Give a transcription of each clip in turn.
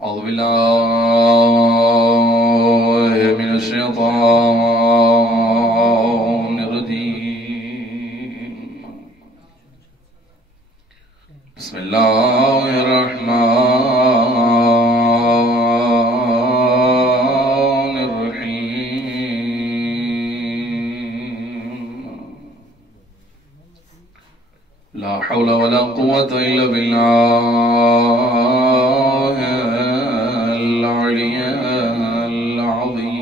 أعوذ بالله من الشيطان الرجيم. بسم الله الرحمن الرحيم. لا حول ولا قوة إلا بالله العلي العظيم.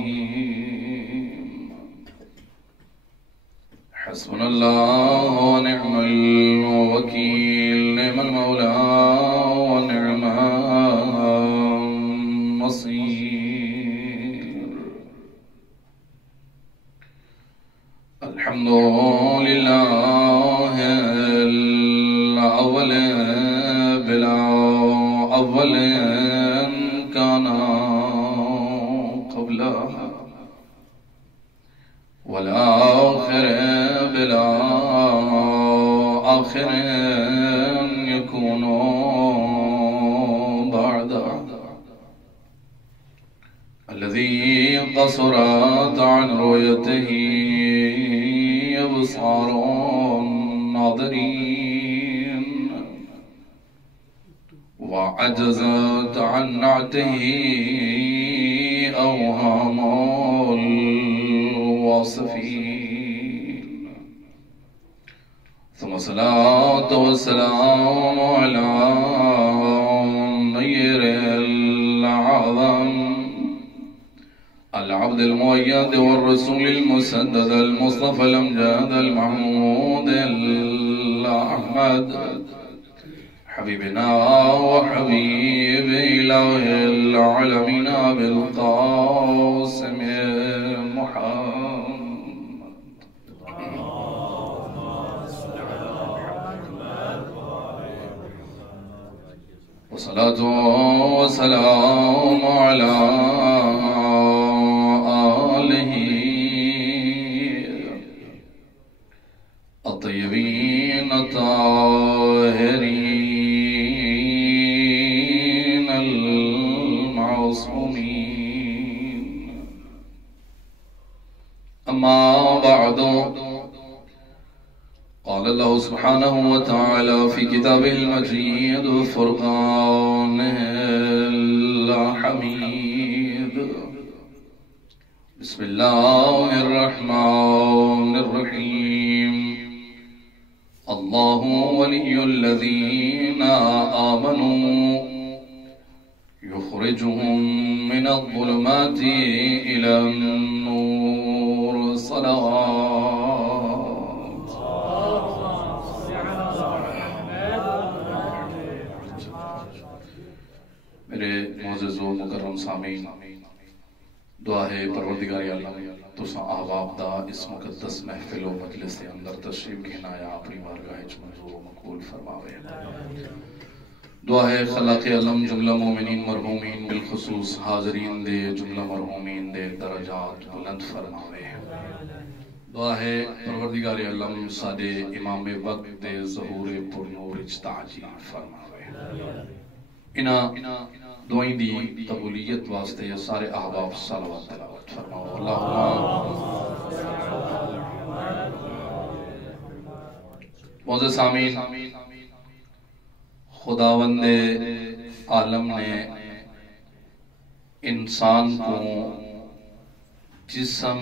حسبنا الله ونعم الوكيل، نعم المولى ونعم النصير. الحمد لله الأول بلا أول كان قبله، والآخر بلا آخر يكون بعده، الذي قصرت عن رؤيته أبصار الناظرين، وعجزت عن نعته أوهام الواصفين. ثم الصلاة والسلام على النير الأعظم، العبد المؤيد والرسول المسدد المصطفى الأمجاد المحمود الأحمد، حبيبنا وحبيب إله العالمين بالقاسم محمد. والصلاة والسلام على آله الطيبين الطاهرين المعصومين. أما بعد، قال الله سبحانه وتعالى في كتابه المجيد وفرقانه الحميد. بسم الله الرحمن الرحيم. الله ولي الذين آمنوا يخرجهم من الظلمات إلى النور. صلوات. میرے معزز و مکرم سامعین، دعا ہے پروردگار عالم تساں احباب دا اس مقدس محفل و مجلس کے اندر تشریف گھن آیا اپنی بارگاہ وچ منظور و مقبول فرماوے۔ دعا ہے خلاق عالم جملہ مومنین مرحومین بالخصوص حاضرین دے جملہ مرحومین دے درجات بلند فرماوے۔ دعا ہے پروردگار عالم سادے امام وقت دے ظہور پر نور اجتاجی فرماوے۔ انہاں دعائیں دی قبولیت واسطے یہ سارے احباب صلوات تلاوت فرماؤ۔ اللہم معزز سامعین، خداوند عالم نے انسان کو جسم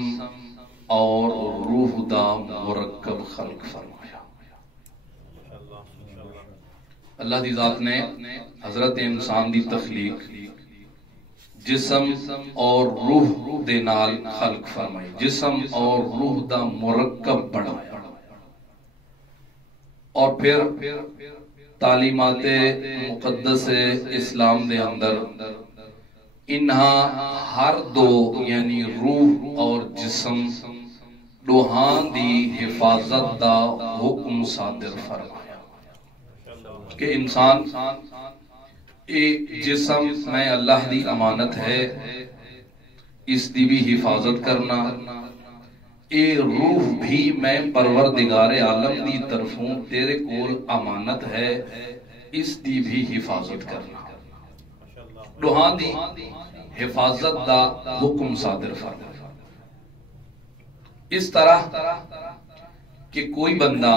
اور روح دا مرکب خلق فرمایا۔ اللہ دی ذات نے حضرت انسان دی تخلیق جسم اور روح دے نال خلق فرمائی، جسم اور روح دا مرکب بنایا، اور پھر تعلیمات مقدس اسلام دے اندر انہا ہر دو یعنی روح اور جسم دوہاں دی حفاظت دا حکم صادر فرمایا کہ انسان ایک جسم میں اللہ دی امانت ہے، اس دی بھی حفاظت کرنا، اے روح بھی میں پروردگار عالم دی طرفوں تیرے کول امانت ہے، اس دی بھی حفاظت کرنا۔ روحان دی حفاظت دا حکم صادر فرمایا۔ اس طرح کہ کوئی بندہ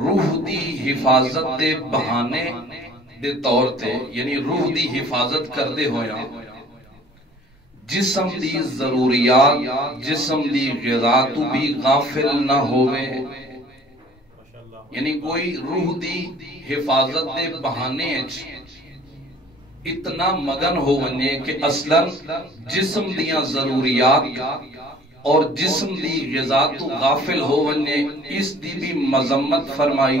روح دی حفاظت دے بہانے دے طور تے، یعنی روح دی حفاظت کر دے ہویا جسم دی ضروریات، جسم دی غذا تو بھی غافل نہ ہوئے، یعنی کوئی روح دی حفاظت دے بہانے اتنا مگن ہو ونجے کہ اصلا جسم دیاں ضروریات اور جسم دی غذا تو غافل ہو ونجے، اس دی بھی مذمت فرمائی،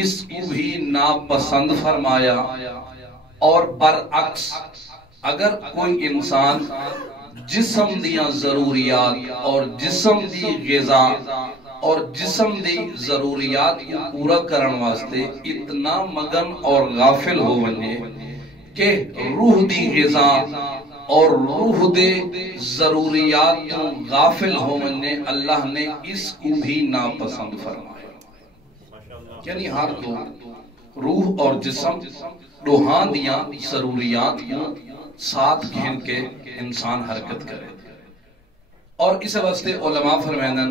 اس کو بھی ناپسند فرمایا۔ اور برعکس اگر کوئی انسان جسم دیاں ضروریات اور جسم دی غذا اور جسم دی ضروریات کو پورا کرن واسطے اتنا مگن اور غافل ہو ونجے کہ روح دی غذا اور روح دے ضروریات کو غافل ہو ونجے، اللہ نے اس کو بھی ناپسند فرمایا۔ یعنی ہر دو روح اور جسم روحان دیاں ضروریات کو ساتھ گھن کے انسان حرکت کرے۔ اور اس واسطے علماء فرمائدن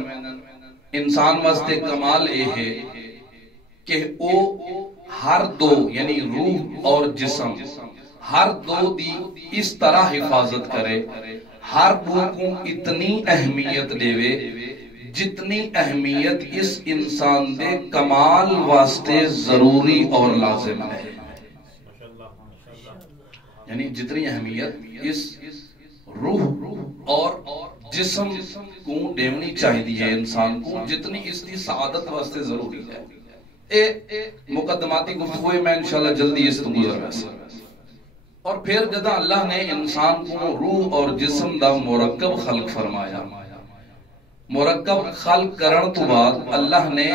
انسان واسطے کمال یہ ہے کہ وہ ہر دو یعنی روح اور جسم ہر دو دی اس طرح حفاظت کرے، ہر دو کو اتنی اہمیت دے جتنی اہمیت اس انسان دے کمال واسطے ضروری اور لازم ہے۔ یعنی جتنی اہمیت اس روح اور جسم کو دیونی چاہیے ہے انسان کو، جتنی اس دی سعادت واسطے ضروری ہے۔ مقدماتی گفتگو میں انشاءاللہ جلدی اس تو گزر ویسا۔ اور پھر جدا اللہ نے انسان کو روح اور جسم دا مرکب خلق فرمایا، مرکب خلق کرن تو بعد اللہ نے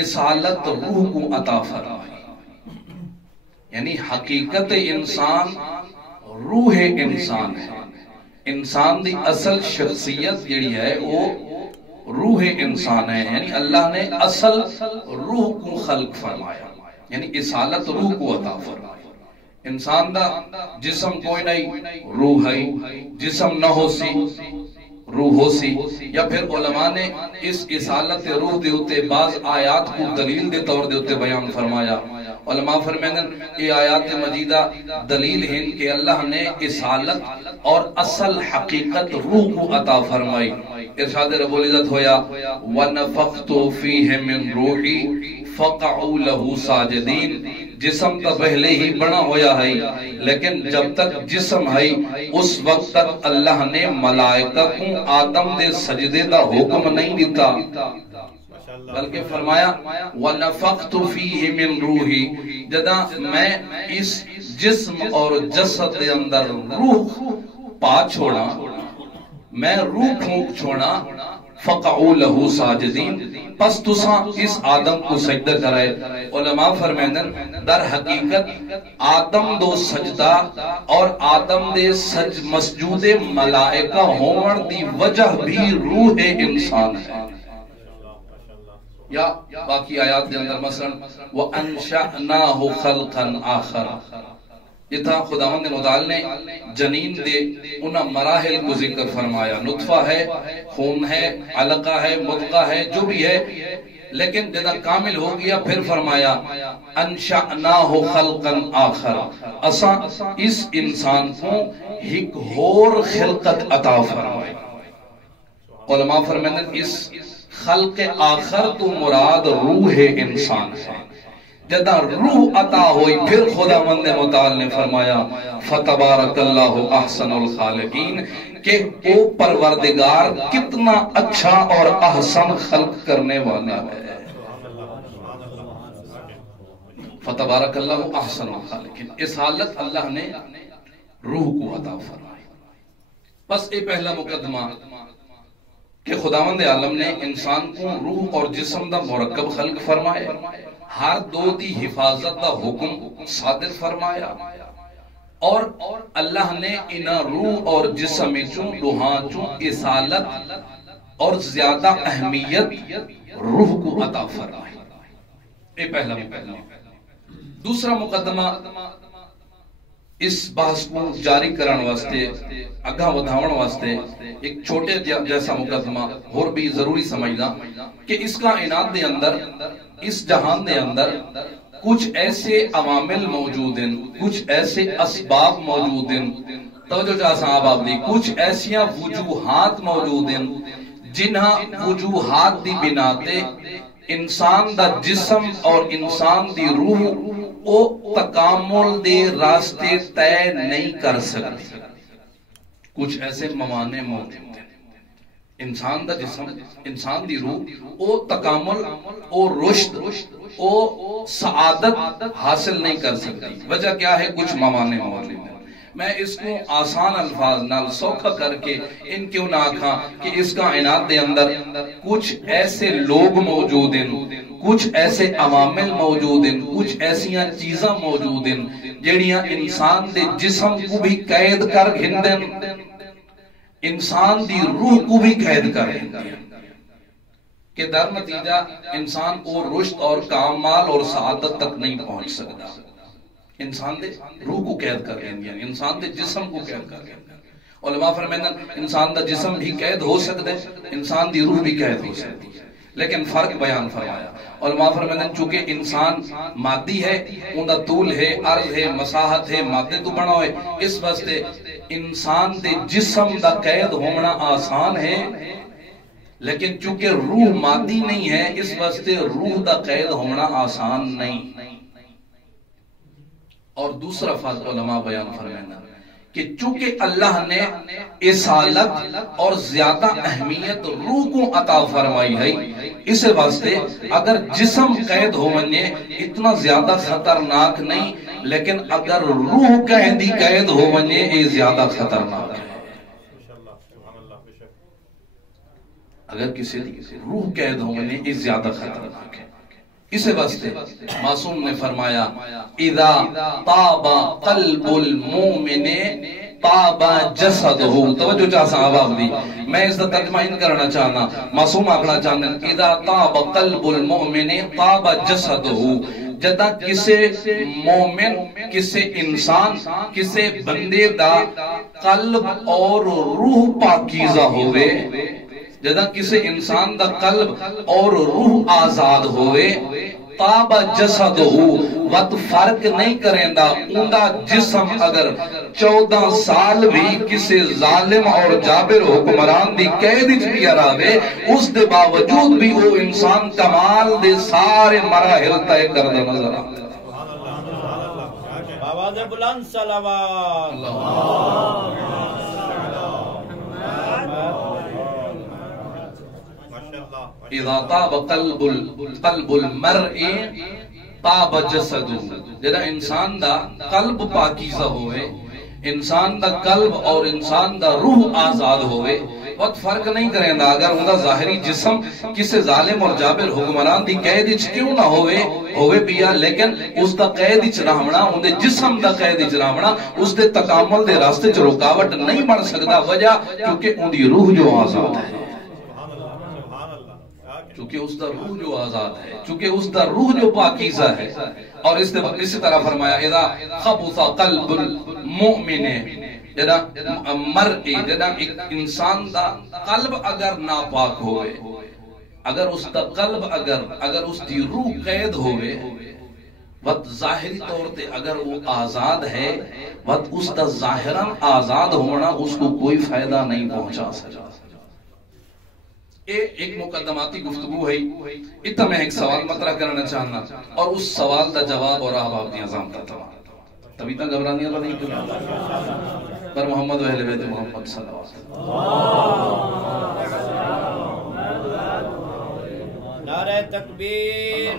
اصالت روح کو عطا فرمائی، یعنی حقیقت انسان روح انسان ہے۔ انسان دی اصل شخصیت جڑی ہے وہ روح انسان ہے، یعنی اللہ نے اصل روح کو خلق فرمایا، یعنی اصالت روح کو عطا فرمایا۔ انسان دا جسم کوئی نہیں، روح ہے، جسم نہ ہو سی روح ہو سی۔ یا پھر علماء نے اس اصالت روح دے ہوتے بعض آیات کو دلیل دے طور دے ہوتے بیان فرمایا۔ علماء فرمائدن یہ آیات مجیدہ دلیل ہیں کہ اللہ نے اصالت اور اصل حقیقت روح کو عطا فرمائی۔ ارشاد رب العزت ہویا وَنَفَخْتُ فِيهِ مِن رُوحِي فَقَعُوا لَهُ سَاجِدِينَ، جسم تا پہلے ہی بنا ہویا ہے، لیکن جب تک جسم ہے اس وقت تک اللہ نے ملائکہ کو آدم دے سجدے دا حکم نہیں دیتا، بلکہ فرمایا وَنَفَخْتُ فِيهِ مِن رُوحِي، جدا میں اس جسم اور جسد دے اندر روح پا چھوڑا، میں روح پھونک چھوڑا، فَقَعُوا لَهُ سَاجِدِينَ، پس تساں اس آدم کو سجدہ کرائے۔ علماء فرمائدن در حقیقت آدم دو سجدہ اور آدم دے مسجود ملائکہ ہون دی وجہ بھی روح انسان ہے۔ یا باقی آیات دے اندر مثلا وَأَنشَأْنَاهُ خَلْقًا آخَرَ، یہ تھا خداوند متعال نے جنین دے انہا مراحل کو ذکر فرمایا، نطفہ ہے، خون ہے، علقہ ہے، مضغہ ہے، جو بھی ہے، لیکن جدا کامل ہو گیا پھر فرمایا انشأناہ خلقا آخر، اساں اس انسان کو ایک اور خلقت عطا فرمائی۔ علماء فرمائیں اس خلق آخر تو مراد روح انسان ہے۔ جدا روح عطا ہوئی پھر خداوند متعال نے فرمایا فَتَبَارَكَ اللَّهُ أَحْسَنُ الْخَالِقِينَ، کہ وہ پروردگار کتنا اچھا اور احسن خلق کرنے والا ہے۔ فَتَبَارَكَ اللَّهُ أَحْسَنُ الْخَالِقِينَ، اس حالت اللہ نے روح کو عطا فرمائی۔ بس یہ پہلا مقدمہ کہ خداوند عالم نے انسان کو روح اور جسم دا مرکب خلق فرمائے، ہر دو دی حفاظت دا حکم صادر فرمایا، اور اللہ نے انہا روح اور جسم چون روحان چون اصالت اور زیادہ اہمیت روح کو عطا فرمائی۔ یہ پہلا مقدمہ۔ دوسرا مقدمہ اس بحث کو جاری کرن واسطے اگاں ودھاون واسطے ایک چھوٹے جیسا مقدمہ اور بھی ضروری سمجھنا کہ اس کائنات دے اندر اس جہان دے اندر کچھ ایسے عوامل موجود ہیں، کچھ ایسے اسباب موجود ہیں، توجہ چاہ صاحب آپ دی، کچھ ایسیاں وجوہات موجود ہیں جنہاں وجوہات دی بنا تے انسان دا جسم اور انسان دی روح او تکامل دے راستے طے نہیں کر سکتے. کچھ ایسے موانع موجود ہیں. انسان دا جسم، انسان دی روح او تکامل او رشد او سعادت حاصل نہیں کر سکتی. وجہ کیا ہے؟ کچھ موانع موجود ہیں. میں اس کو آسان الفاظ نال سوکھا کر کے ان کیوں نہ آکھاں کہ اس کائنات دے اندر کچھ ایسے لوگ موجود ہیں، کچھ ایسے عوامل موجود ہیں، کچھ ایسیاں چیزاں موجود ہیں جڑیاں انسان دے جسم کو بھی قید کر گھندن، انسان دی روح کو بھی قید کر گھندن، کہ در نتیجہ انسان کو رشد اور کامال اور سعادت تک نہیں پہنچ سکتا. انسان دے روح کو قید کر گھندن، انسان دے جسم کو قید کر گھندن. علماء فرمائیں انسان دا جسم بھی قید ہو سکتا ہے، انسان دی روح بھی قید ہو سکتی ہے، لیکن فرق بیان فرمایا. علماء فرمائیں چونکہ انسان مادی ہے، ان دا طول ہے، عرض ہے، مساحت ہے، مادے تو بنا ہوئے، اس واسطے انسان دے جسم دا قید ہونا آسان ہے، لیکن چونکہ روح مادی نہیں ہے اس واسطے روح دا قید ہونا آسان نہیں. اور دوسرا فرق علماء بیان فرمائیں کہ چونکہ اللہ نے اصالت اور زیادہ اہمیت روح کو عطا فرمائی ہے، اس واسطے اگر جسم قید ہو منye اتنا زیادہ خطرناک نہیں، لیکن اگر روح قید ہو منye یہ زیادہ خطرناک ہے. اگر کسی روح قید ہو منye یہ زیادہ خطرناک ہے. اس واسطے معصوم نے فرمایا اذا طاب قلب المومن طاب جسدہ. توجہ چاہ صحابہ دی، میں اس کا ترجمہ ان کرنا چاہنا. معصوم آکھنا چاہنا اذا طاب قلب المومن طاب جسدہ. جدہ کسے مومن، کسے انسان، کسے بندے دا قلب اور روح پاکیزہ ہوئے، جدہ کسی انسان دا قلب اور روح آزاد ہوئے، طاب جسد ہو وقت فرق نہیں کریں دا اندہ جسم اگر 14 سال بھی کسی ظالم اور جابر حکمران دی قید بھی آراوے، اس دے باوجود بھی وہ انسان کمال دے سارے مراحل طے کردہ نظر آتا ہے. آواز بلند صلوات. اذا طاب قلب المرء طاب جسدہ. جدا انسان دا قلب پاکیزہ ہوئے، انسان دا قلب اور انسان دا روح آزاد ہوئے، وقت فرق نہیں کریں دا اگر ان دا ظاہری جسم کسی ظالم اور جابر حکمران دی قید اچ کیوں نہ ہوئے پیا، لیکن اس دا قید اچ رہمنا، ان دے جسم دا قید اچ رہمنا اس دے تکامل دے راستے چ رکاوٹ نہیں بن سکتا. وجہ کیونکہ ان دی روح جو آزاد ہے، چونکہ اس دا روح جو آزاد ہے، چونکہ اس دا روح جو پاکیزہ ہے. اور اسی طرح فرمایا اذا خبث قلب المؤمن، جدا مرئی، جدا ایک انسان دا قلب اگر ناپاک ہوئے، اگر اس دا قلب اگر اس دی روح قید ہوئے، وقت ظاہری طور تے اگر وہ آزاد ہے، وقت اس دا ظاہراً آزاد ہونا اس کو کوئی فائدہ نہیں پہنچا سکتا. ایک مقدماتی گفتگو ہے. اتنا میں ایک سوال مطرح کرنا چاہنا اور اس سوال دا جواب اور آپ دی عظام کا تمام. تبھی تک گھبرانیاں تو نہیں کیوں پر محمد و اہل بیت محمد صلی اللہ علیہ وسلم. نعرہ تکبیر،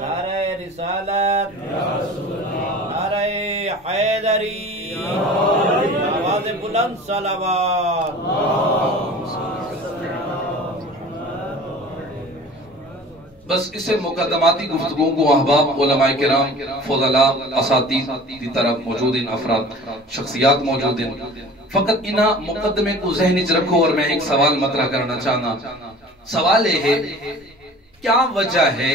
نعرہ رسالت، نعرہ حیدری، آواز بلند صلوات. بس اسے مقدماتی گفتگو کو احباب، علماء کرام، فضلاء، اساتید دی طرف موجود ان افراد، شخصیات موجود ہیں. فقط انہا مقدمے کو ذہنی چ رکھو اور میں ایک سوال مطرح کرنا چاہنا. سوال یہ ہے کیا وجہ ہے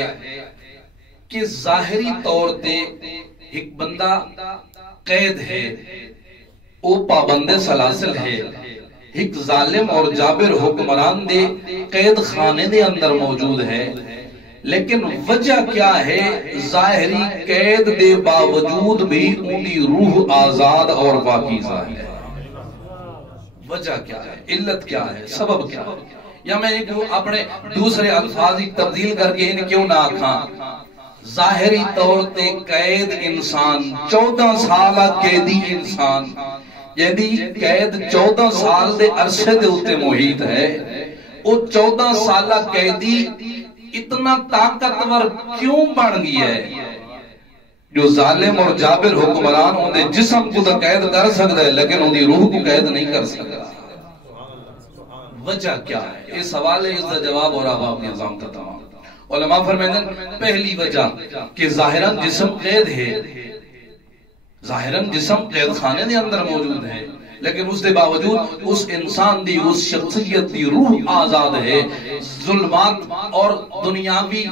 کہ ظاہری طور تے ایک بندہ قید ہے، او پابند سلاسل ہے، ایک ظالم اور جابر حکمران دے قید خانے دے اندر موجود ہے، لیکن وجہ کیا ہے؟ ظاہری قید دے باوجود بھی انہی روح آزاد اور پاکیزہ ہے۔ وجہ کیا ہے؟ علت کیا ہے؟ سبب کیا ہے؟ یا میں اپنے دوسرے الفاظ کی تبدیل کر کے انہیں کیوں نہ آکھاں، ظاہری طور تے قید انسان 14 سالہ قیدی انسان، یعنی قید 14 سال دے عرصے دے اتے محیط ہے، وہ 14 سالہ قیدی اتنا طاقتور کیوں بن گیا ہے؟ جو ظالم اور جابر حکمران ہوں دے جسم کو تو قید کر سکتا ہے لیکن ان دی روح کو قید نہیں کر سکتا۔ وجہ کیا ہے؟ یہ سوال ہے، اس کا جواب اور آپ اپنے نظام کا تمام۔ علماء فرمائیں پہلی وجہ کہ ظاہراً جسم قید ہے، ظاہراً جسم قید خانے دے اندر موجود ہے، لیکن اس دے باوجود اس انسان دی، اس شخصیت دی روح آزاد ہے۔ ظلمات اور دنیاوی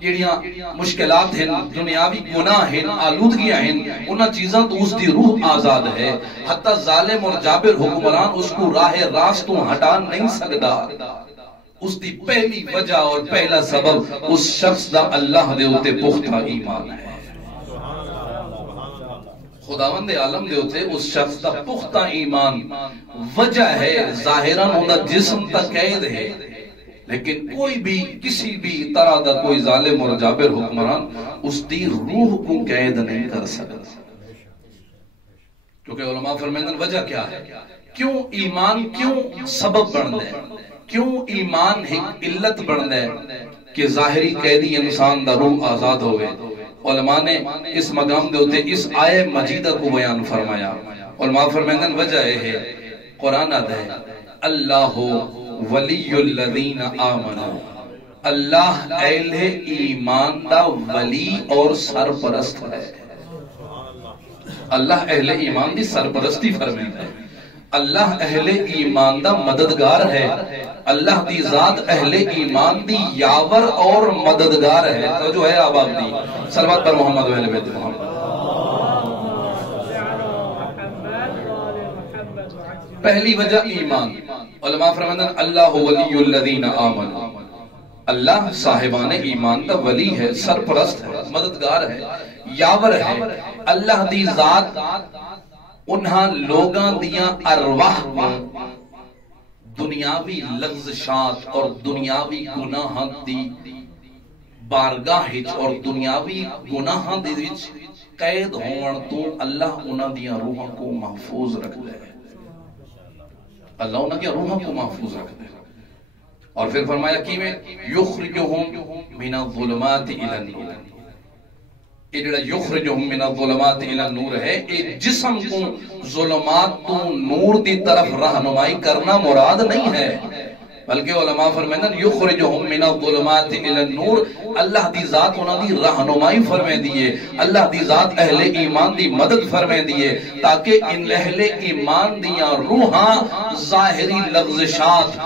جڑیاں مشکلات ہیں، دنیاوی گناہ ہیں، آلودگیاں ہیں، انہاں چیزاں تو اس دی روح آزاد ہے۔ حتی ظالم اور جابر حکمران اس کو راہ راستوں ہٹا نہیں سکتا۔ اس دی پہلی وجہ اور پہلا سبب اس شخص دا اللہ دے اتے پختہ ایمان ہے۔ خداوند عالم دے ہوتے اس شخص دا پختہ ایمان وجہ ہے۔ ظاہراً ہونا جسم تا قید ہے، لیکن کوئی بھی کسی بھی طرح دا کوئی ظالم اور جابر حکمران اس دی روح کو قید نہیں کر سکتا۔ کیونکہ علماء فرمائیں وجہ کیا ہے؟ کیوں ایمان کیوں سبب بن دے؟ کیوں ایمان ایک علت بن دے کہ ظاہری قیدی انسان دا روح آزاد ہوئے؟ علماء نے اس مقام دے ہوتے اس آیہ مجیدہ کو بیان فرمایا۔ علماء فرمائیں وجہ ہے قرآن آدھے اللہ ولی الذین آمنوا، اللہ اہل ایمان دا ولی اور سرپرست ہے۔ اللہ اہل ایمان دی سرپرستی فرمائیں ہے، اللہ اہل ایمان دا مددگار ہے، اللہ دی ذات اہل ایمان دی یاور اور مددگار ہے۔ تو جو ہے آباب دی صلوات پر محمد و اہل بیت محمد۔ پہلی وجہ ایمان۔ علماء فرماتے ہیں اللہ ولی الذین آمنوا، اللہ صاحبان ایمان دا ولی ہے، سرپرست ہے، مددگار ہے، یاور ہے۔ اللہ دی ذات انہاں لوگاں دیاں ارواح کو دنیاوی لغزشات اور دنیاوی گناہاں دی بارگاہ اور دنیاوی گناہاں دی وچ قید ہون تو اللہ انہاں دیاں روحاں کو محفوظ رکھ دے۔ اللہ انہاں کی روحاں کو محفوظ رکھ دے۔ اور پھر فرمایا کہ میں یخرجہم من الظلمات الی النور، یہ جڑا یخرجہم من الظلمات الی النور ہے، ایک جسم کو ظلمات تو نور دی طرف رہنمائی کرنا مراد نہیں ہے، بلکہ علماء فرمائیں یخرجہم من الظلمات الی النور، اللہ دی ذات انہاں دی رہنمائی فرمائے دیئے، اللہ دی ذات اہل ایمان دی مدد فرمائے دیئے، تاکہ ان اہل ایمان دیاں روحاں ظاہری لغزشات،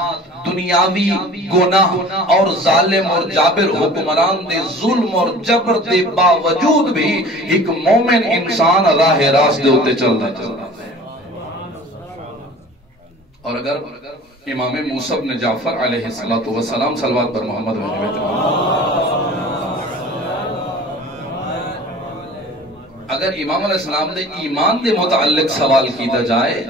دنیاوی گناہ اور ظالم اور جابر حکمران دے ظلم اور جبر دے باوجود بھی ایک مومن انسان راہ راست دے ہوتے چل رہا ہے۔ اور اگر امام موسیٰ بن جعفر علیہ السلام صلوات پر محمد و اہل بیت اگر امام علیہ السلام دے ایمان دے متعلق سوال کیتا جائے،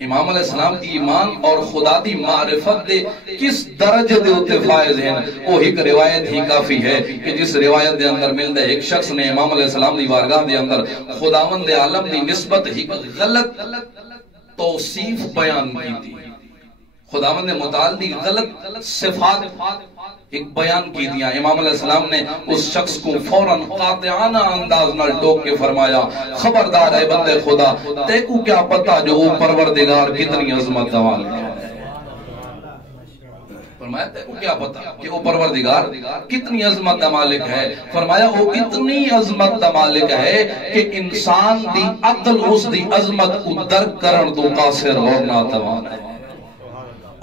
امام علیہ السلام ایمان اور خدا دی معرفت دے کس درجے دے ہوتے فائز ہیں، وہ ایک روایت ہی کافی ہے کہ جس روایت دے اندر مل دے ایک شخص نے امام علیہ السلام دی وارگاہ دے اندر خداوند عالم دی نسبت ہی غلط توصیف بیان کی تھی، خداوند متعال دی غلط صفات ایک بیان کی دیا۔ امام علیہ السلام نے اس شخص کو فوراً قاطعانہ انداز نال ٹوک کے فرمایا، خبردار ہے بندے خدا، تے کو کیا پتا جو وہ پروردگار کتنی عظمت دوال ہے۔ فرمایا تے کو کیا پتا کہ وہ پروردگار کتنی عظمت دا مالک ہے۔ فرمایا وہ اتنی عظمت دا مالک ہے کہ انسان دی عقل اس دی عظمت کو درک کرن تو قاصر اور ناتوان ہے۔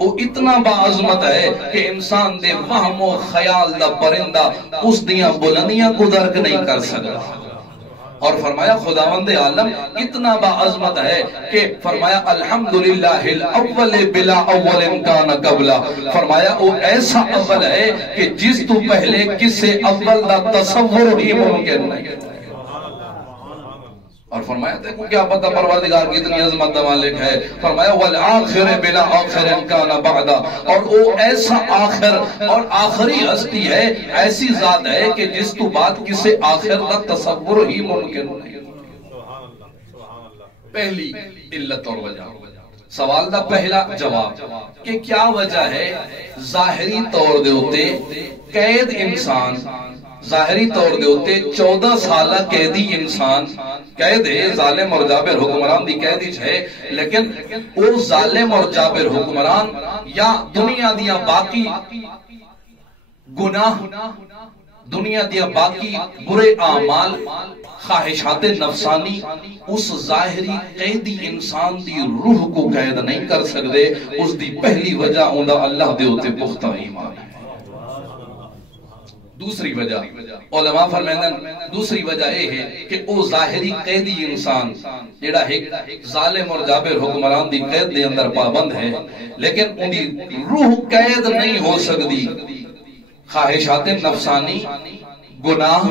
وہ اتنا باعظمت ہے کہ انسان دے وہم و خیال دا پرندہ اس دیاں بلندیاں کو درک نہیں کر سکتا. اور فرمایا خداوند عالم اتنا باعظمت ہے کہ فرمایا الحمدللہ الاول بلا اول کان قبلا. فرمایا وہ ایسا اول ہے کہ جس تو پہلے کسے اول دا تصور ہی ممکن نہیں. اور فرمایا دیکھو کیا پتہ پروردگار کی اتنی عظمت مالک ہے. فرمایا والآخر بلا آخر کان بعدا. اور وہ ایسا آخر اور آخری ہستی ہے، ایسی ذات ہے کہ جس تو بعد کسے آخر کا تصور ہی ممکن نہیں. پہلی علت اور وجہ، سوال دا پہلا جواب کہ کیا وجہ ہے ظاہری طور دے ہوتے قید انسان، ظاہری طور دے ہوتے 14 سالہ قیدی انسان قید ہے، ظالم اور جابر حکمران دی قیدی ہے، لیکن وہ ظالم اور جابر حکمران یا دنیا دیا باقی گناہ، دنیا دیا باقی برے اعمال، خواہشات نفسانی اس ظاہری قیدی انسان دی روح کو قید نہیں کر سکتے. اس دی پہلی وجہ ہوندہ اللہ دے ہوتے پختہ ایمان ہے. دوسری وجہ علماء فرمائیں دوسری وجہ یہ ہے کہ وہ ظاہری قیدی انسان جڑا ایک ظالم اور جابر حکمران دی قید دے اندر پابند ہے، لیکن ان دی روح قید نہیں ہو سکتی. خواہشات نفسانی، گناہ،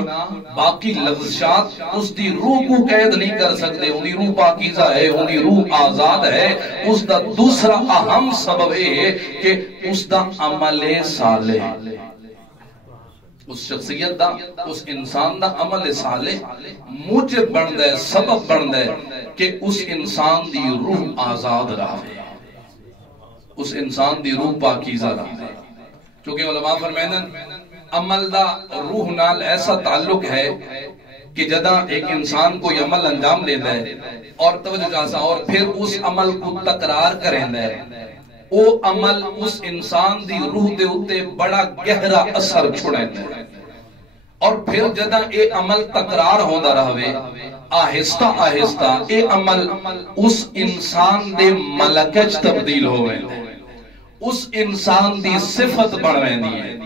باقی لغزشات اس دی روح کو قید نہیں کر سکتے. ان دی روح پاکیزہ ہے، ان دی روح آزاد ہے. اس دا دوسرا اہم سبب یہ ہے کہ اس دا عمل صالح، اس شخصیت دا، اس انسان دا عمل صالح موجب بن دے، سبب بن دے کہ اس انسان دی روح آزاد رہے، اس انسان دی روح پاکیزہ رہے. چونکہ علماء فرمائیں عمل دا روح نال ایسا تعلق ہے کہ جدہ ایک انسان کو یہ عمل انجام دے دے اور توجہ جانسا اور پھر اس عمل کو تکرار کریں دے، او عمل اس انسان دی روح دے ہوتے بڑا گہرا اثر چھوڑیں دے. اور پھر جدہ اے عمل تکرار ہوندہ رہوے، آہستہ آہستہ اے عمل اس انسان دے ملکج تبدیل ہوئے دے، اس انسان دی صفت بڑھویں دی ہے.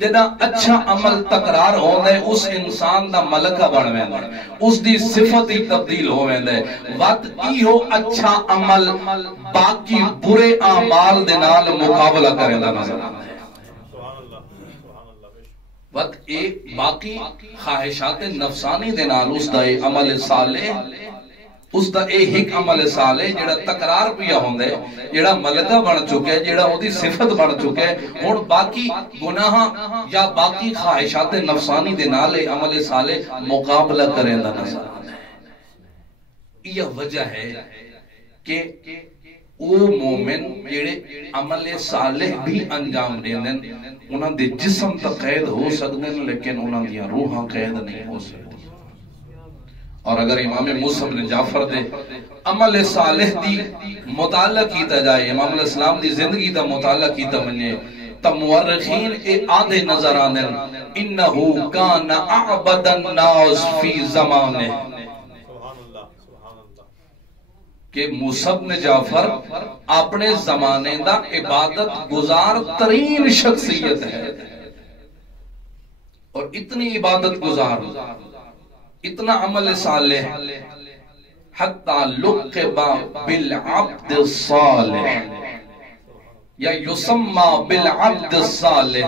جدہ اچھا عمل تکرار ہوندہ ہے اس انسان دا ملکہ بڑھویں دے، اس دی صفت ہی تبدیل ہوئیں دے. وقت ای ہو اچھا عمل باقی برے اعمال دنال مقابلہ کریں دا نظر آتا ہے. وقت ایک باقی خواہشات نفسانی دنال اس دا عمل صالح، اس دا ایک عمل صالح جڑا تکرار پیا ہوندے، جڑا ملکہ بن چکے، جڑا وہ دی صفت بن چکے، اور باقی گناہ یا باقی خواہشات نفسانی دے نال عمل صالح مقابلہ کریں دا نظر آتا ہے. یہ وجہ ہے کہ او مومن جڑے عمل صالح بھی انجام دیں دیں، انہاں دے جسم تا قید ہو سکتے ہیں لیکن انہاں دیا روحاں قید نہیں ہو سکتے. اور اگر امام موسیٰ بن جعفر دے عمل صالح دی مطالعہ کیتا جائے، امام علیہ السلام دی زندگی دا مطالعہ کیتا منجے، تب مورخین اے آدھے نظر آدھن انہو کان اعبد الناس فی زمانے، کہ موسیٰ بن جعفر اپنے زمانے دا عبادت گزار ترین شخصیت ہے. اور اتنی عبادت گزار، اتنا عمل صالح، حتی لقبا بالعبد الصالح یا یسمى بالعبد الصالح،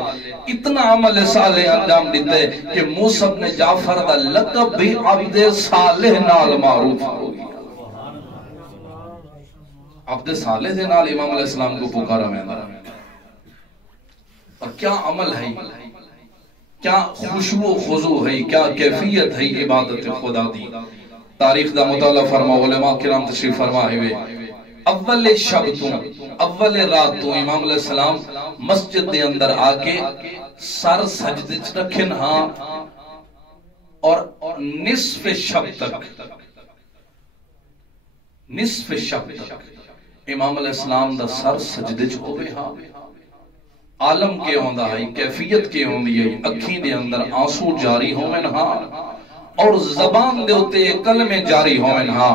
اتنا عمل صالح انجام دیتے کہ موسیٰ بن جعفر دا لقب بھی عبد صالح نال معروف ہو گیا. عبد صالح دے نال امام علیہ السلام کو پکارا میں. اور کیا عمل ہے، کیا خوشبو خضوع ہے، کیا کیفیت ہے عبادت خدا دی. تاریخ دا مطالعہ فرما، علماء کرام تشریف فرما ہوئے، اول شب تو اول رات تو امام علیہ السلام مسجد دے اندر آکے سر سجدے رکھن ہاں، اور نصف شب تک امام علیہ السلام دا سر سجدے ہوئے ہاں. عالم کے ہوندہ ہے، کیفیت کے ہوندی ہے، اکھیں دے اندر آنسو جاری ہوئے ہاں، اور زبان دے اتے کلمے جاری ہوئن ہاں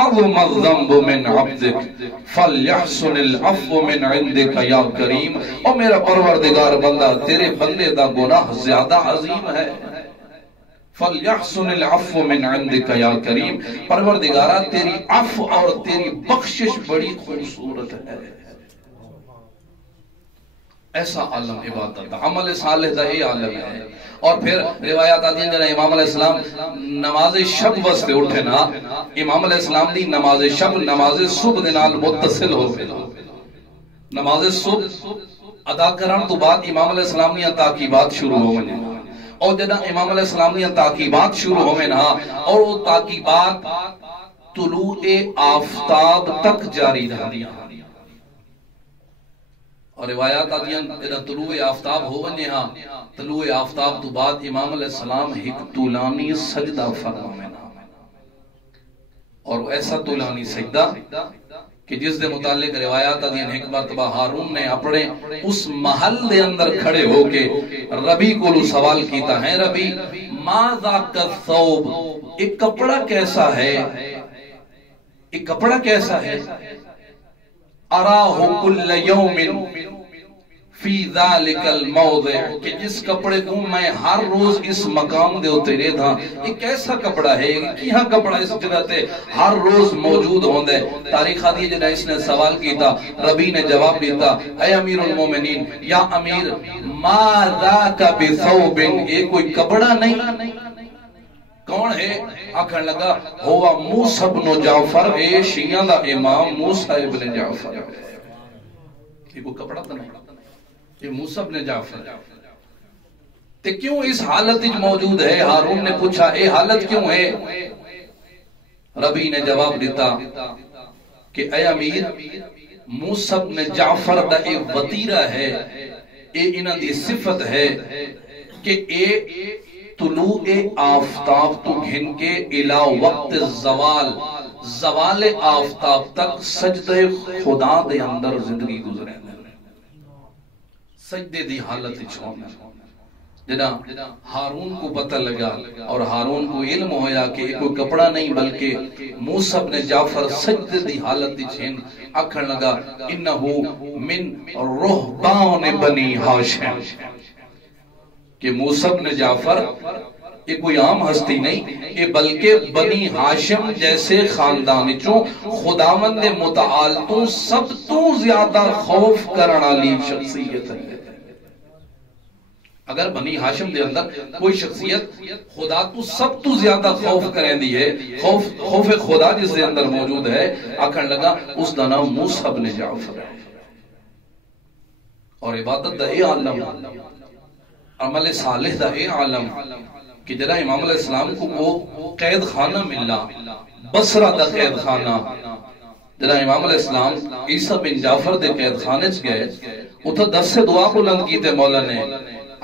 عظم الذنب من عبدک فلیحسن العفو من عندک یا کریم. او میرا پروردگار بندہ تیرے بندے دا گناہ زیادہ عظیم ہے. فلیحسن العفو من عندک یا کریم. پروردگارہ تیری عفو اور تیری بخشش بڑی خوبصورت ہے. ایسا عالم عبادت عمل صالح دا یہ عالم ہے. اور پھر روایات آتی ہیں جنہا امام علیہ السلام نماز شب وستے اٹھے نا, امام علیہ السلام دی نماز شب نماز صبح دے نال متصل ہو گئے. نماز صبح ادا کرن تو بعد امام علیہ السلام نے تاکیبات شروع ہو گئے. اور جنہا امام علیہ السلام نے تاکیبات شروع ہو گئے نا, اور وہ تاکیبات طلوع آفتاب تک جاری رہا. اور روایات آتی ہیں جنہا طلوع آفتاب ہو گئے ہاں, طلوع آفتاب تو بعد امام علیہ السلام ایک طولانی سجدہ فرمائے. اور ایسا طولانی سجدہ کہ جس دے متعلق روایات آتی ہیں ایک مرتبہ ہارون نے اپنے اس محل دے اندر کھڑے ہو کے ربی کو سوال کیتا ہے, ربی ماذا الثوب, ایک کپڑا کیسا ہے, ایک کپڑا کیسا ہے, اراہ کل یوم فی ذالک الموضع, کہ جس کپڑے کو میں ہر روز اس مقام دے اترے تھا, ایک ایسا کپڑا ہے کیہاں کپڑا اس جگہ تے ہر روز موجود ہوندے. تاریخ آدھی جنہا اس نے سوال کیتا, ربی نے جواب دیتا, اے امیر المومنین یا امیر ما ذاک بثوب, ایک کوئی کپڑا نہیں. کون ہے؟ آکھن لگا ہوا موسیٰ بن جعفر, اے شیعہ دا امام موسیٰ بن جعفر. یہ کوئی کپڑا تو نہیں, یہ موسیٰ بن جعفر. تے کیوں اس حالت موجود ہے؟ ہارون نے پوچھا اے حالت کیوں ہے؟ ربی نے جواب دیتا کہ اے امیر موسیٰ بن جعفر دا اے وطیرہ ہے, اے انہ دی صفت ہے کہ اے طلوع آفتاب تو گھن کے الہ وقت زوال, زوال آفتاب تک سجدہ خدا دے اندر زندگی گزرے. سجدے دی حالت چھوڑنا. جنہا ہارون کو پتہ لگا اور ہارون کو علم ہویا کہ کوئی کپڑا نہیں بلکہ موسیٰ بن جعفر سجدے دی حالت چھین, اکھن لگا انہو من رہبان بنی ہاشم, کہ موسیٰ بن جعفر یہ کوئی عام ہستی نہیں, یہ بلکہ بنی ہاشم جیسے خاندان چوں خداوند متعال تو سب تو زیادہ خوف کرنا لی شخصیت ہے. اگر بنی ہاشم دے اندر کوئی شخصیت خدا تو سب تو زیادہ خوف کریں دی ہے, خوف خدا جس دے اندر موجود ہے, آکھن لگا اس دا نام موسیٰ بن جعفر ہے. اور عبادت دا اے عالم, عمل صالح دا اے عالم کہ جرا امام علیہ السلام کو وہ قید خانہ ملا, بصرہ دا قید خانہ. جرا امام علیہ السلام عیسیٰ بن جعفر دے قید خانے چ گئے, اتھا 10 سے دعا بلند کی تے مولا نے,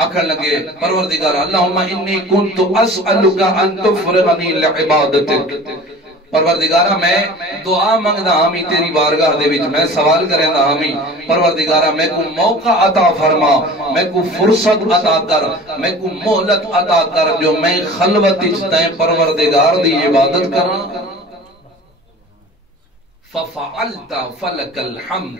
اکھن لگے پروردگار اللہم انی کنت اسألک ان تفرغنی لعبادتک, پروردگارہ میں دعا منگ دا ہمی تیری بارگاہ دے وچ, میں سوال کریں دا ہمی پروردگارہ میں کو موقع عطا فرما, میں کو فرصت عطا کر, میں کو مہلت عطا کر جو میں خلوت اجتائیں پروردگار دی عبادت کرنا. ففعلت فلک الحمد,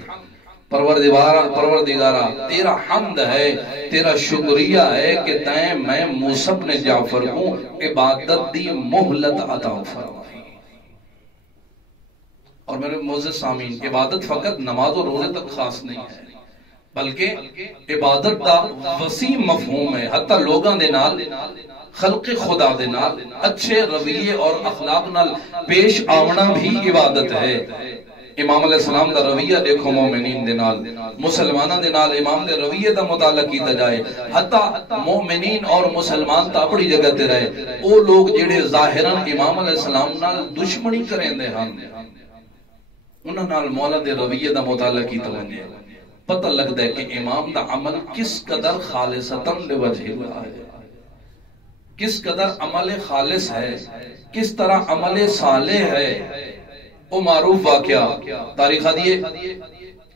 پروردگارہ تیرا حمد ہے, تیرا شکریہ ہے کہ تائیں میں موسیٰ بن جعفر کو عبادت دی مہلت عطا فرما. اور میرے معزز سامعین, عبادت فقط نماز اور روزے تک خاص نہیں ہے, بلکہ عبادت دا وسیع مفہوم ہے. حتی لوگاں دے نال, خلق خدا دے نال اچھے رویے اور اخلاق نال پیش آونا بھی عبادت ہے. امام علیہ السلام دا رویہ دیکھو مومنین دے نال, مسلمانہ دے نال امام دے رویہ دا مطالعہ کیتا جائے. حتی مومنین اور مسلمان تا اپنی جگہ تے رہے, او لوگ جڑے ظاہراً امام علیہ السلام نال دشمنی کریں دے ہاں, انہاں نال مولا دے رویہ دا مطالعہ کیتا ونجے, پتہ لگتا ہے کہ امام دا عمل کس قدر خالصتاً لوجہ اللہ ہے, کس قدر عمل خالص ہے, کس طرح عمل صالح ہے. وہ معروف واقعہ تاریخ دیئے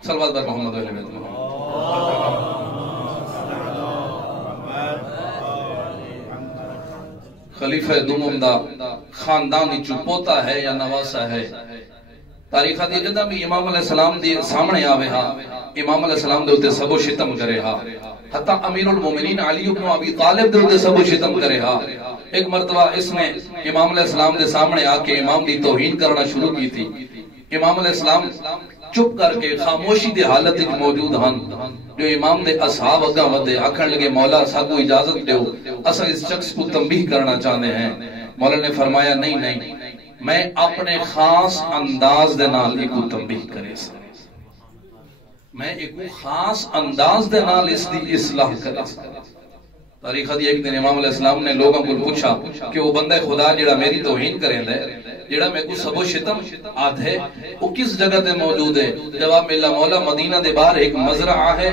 صلوات بر محمد علیہ وسلم. خلیفہ دوم دا خاندانی چپوتا ہے یا نواسا ہے. تاریخ دی جدہ بھی امام علیہ السلام دی سامنے آوے ہاں امام علیہ السلام دے ہوتے سب و شتم کرے ہاں حتی امیر المومنین علی بن ابی طالب دے ہوتے سب و شتم کرے ہاں. ایک مرتبہ اس نے امام علیہ السلام دے سامنے آ کے امام دی توہین کرنا شروع کی تھی. امام علیہ السلام چپ کر کے خاموشی دی حالت وچ موجود ہن. جو امام دے اصحاب اگاں ودے آکھن لگے مولا ساکو اجازت دیو اساں اس شخص کو تنبیہ کرنا چاہتے ہیں. مولا نے فرمایا نہیں میں اپنے خاص انداز دے نال ایک تنبیہ کرے سا. میں ایک خاص انداز دے نال اس دی اصلاح کرے سا. تاریخ دی ایک دن امام علیہ السلام نے لوگوں کو پوچھا کہ وہ بندہ خدا جڑا میری توہین کریں دے جڑا میں کو سب و شتم آد ہے وہ کس جگہ تے موجود ہے؟ جواب ملا مولا مدینہ دے باہر ایک مزرعہ ہے